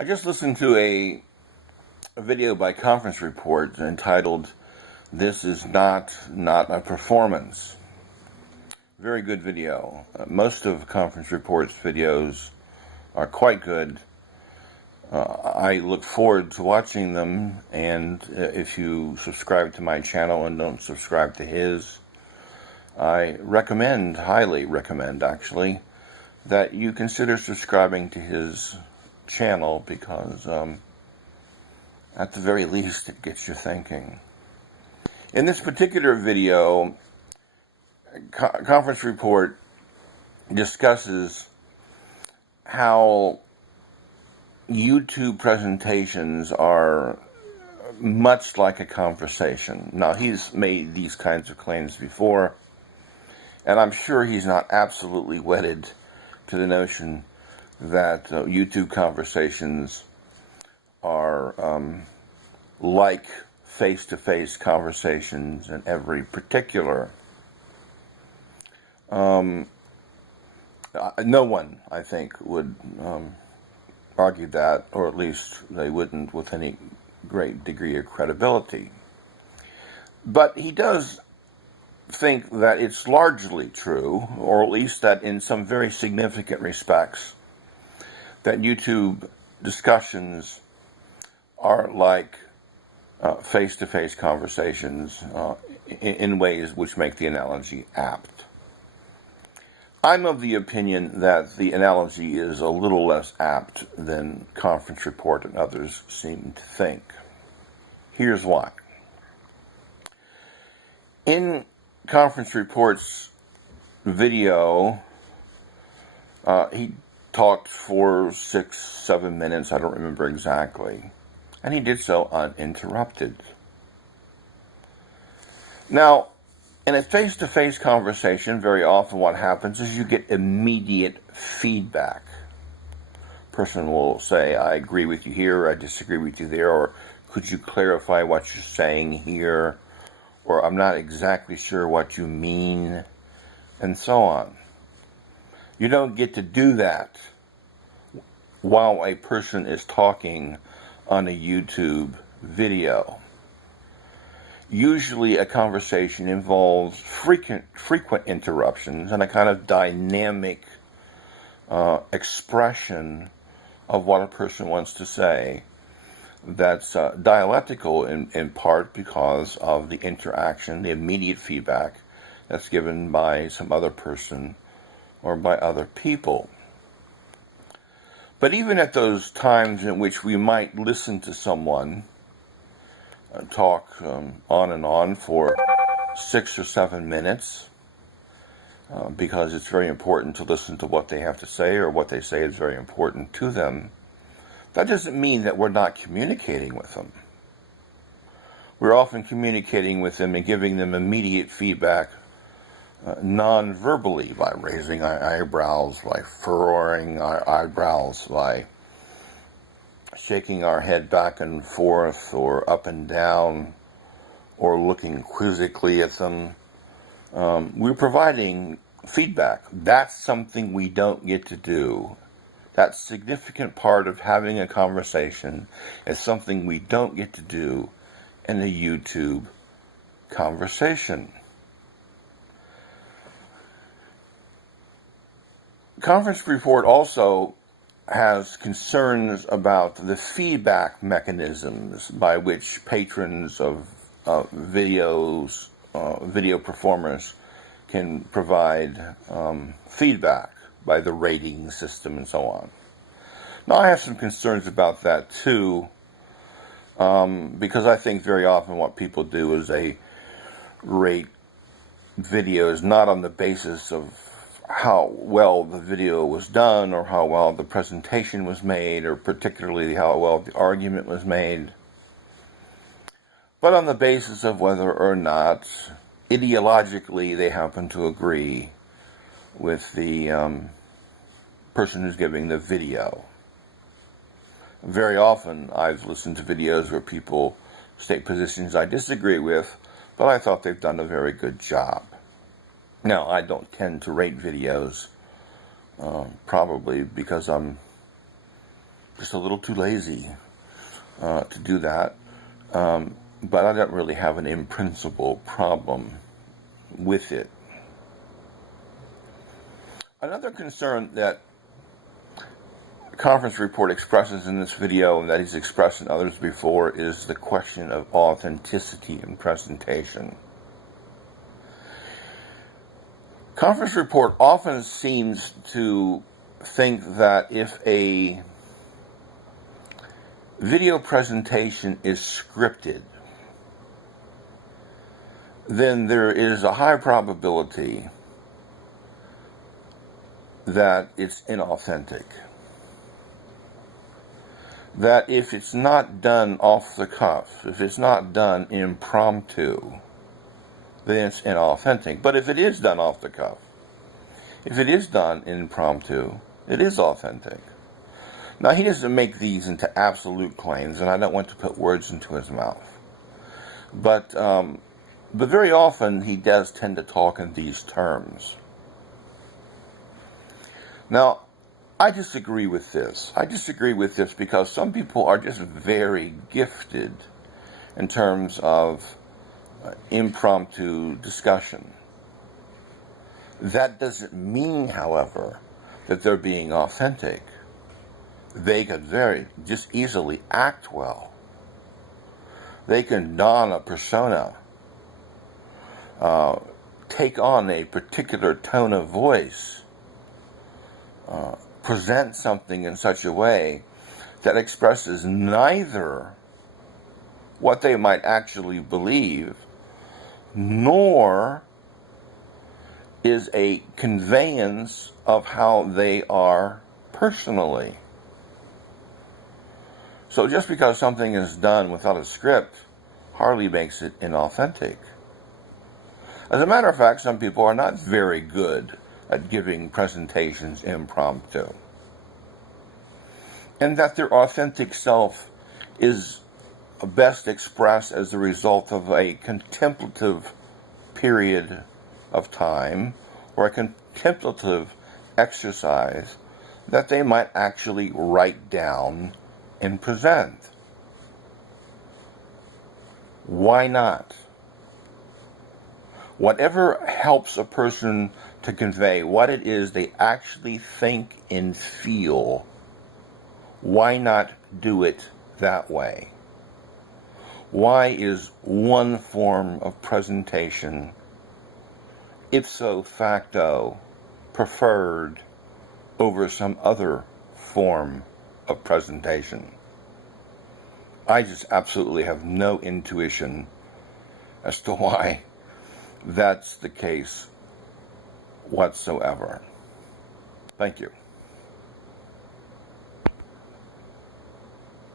I just listened to a video by Conference Report entitled, "This is not a performance." Very good video. Most of Conference Report's videos are quite good. I look forward to watching them, and if you subscribe to my channel and don't subscribe to his, I highly recommend actually, that you consider subscribing to his channel because at the very least it gets you thinking. In this particular video, Conference Report discusses how YouTube presentations are much like a conversation. Now, he's made these kinds of claims before, and I'm sure he's not absolutely wedded to the notion that YouTube conversations are like face-to-face conversations in every particular. No one, I think, would argue that, or at least they wouldn't with any great degree of credibility. But he does think that it's largely true, or at least that in some very significant respects, that YouTube discussions are like face-to-face conversations in ways which make the analogy apt. I'm of the opinion that the analogy is a little less apt than Conference Report and others seem to think. Here's why. In Conference Report's video, he talked for 6-7 minutes, I don't remember exactly, and he did so uninterrupted. Now, in a face-to-face conversation, very often what happens is you get immediate feedback. A person will say, "I agree with you here," "I disagree with you there," or "Could you clarify what you're saying here?" or "I'm not exactly sure what you mean," and so on. You don't get to do that while a person is talking on a YouTube video. Usually a conversation involves frequent interruptions and a kind of dynamic expression of what a person wants to say that's dialectical in part because of the interaction, the immediate feedback that's given by some other person or by other people. But even at those times in which we might listen to someone talk on and on for 6 or 7 minutes, because it's very important to listen to what they have to say, or what they say is very important to them, that doesn't mean that we're not communicating with them. We're often communicating with them and giving them immediate feedback non-verbally, by raising our eyebrows, by furrowing our eyebrows, by shaking our head back and forth or up and down, or looking quizzically at them. We're providing feedback. That's something we don't get to do. That significant part of having a conversation is something we don't get to do in a YouTube conversation. Conference Report also has concerns about the feedback mechanisms by which patrons of video performers can provide feedback by the rating system and so on. Now, I have some concerns about that too, because I think very often what people do is they rate videos not on the basis of how well the video was done, or how well the presentation was made, or particularly how well the argument was made, but on the basis of whether or not ideologically they happen to agree with the person who's giving the video. Very often I've listened to videos where people state positions I disagree with, but I thought they've done a very good job. Now, I don't tend to rate videos, probably because I'm just a little too lazy to do that. But I don't really have an in-principle problem with it. Another concern that Conference Report expresses in this video and that he's expressed in others before is the question of authenticity in presentation. Conference Report often seems to think that if a video presentation is scripted, then there is a high probability that it's inauthentic. That if it's not done off the cuff, if it's not done impromptu, then it's inauthentic. But if it is done off the cuff, if it is done impromptu, it is authentic. Now, he doesn't make these into absolute claims, and I don't want to put words into his mouth. But very often he does tend to talk in these terms. Now, I disagree with this. I disagree with this because some people are just very gifted in terms of impromptu discussion. That doesn't mean, however, that they're being authentic. They could just easily act well. They can don a persona, take on a particular tone of voice, present something in such a way that expresses neither what they might actually believe, nor is a conveyance of how they are personally. So just because something is done without a script hardly makes it inauthentic. As a matter of fact, some people are not very good at giving presentations impromptu. And that their authentic self is best expressed as the result of a contemplative period of time or a contemplative exercise that they might actually write down and present. Why not? Whatever helps a person to convey what it is they actually think and feel, why not do it that way? Why is one form of presentation ipso facto preferred over some other form of presentation? I just absolutely have no intuition as to why that's the case whatsoever. Thank you.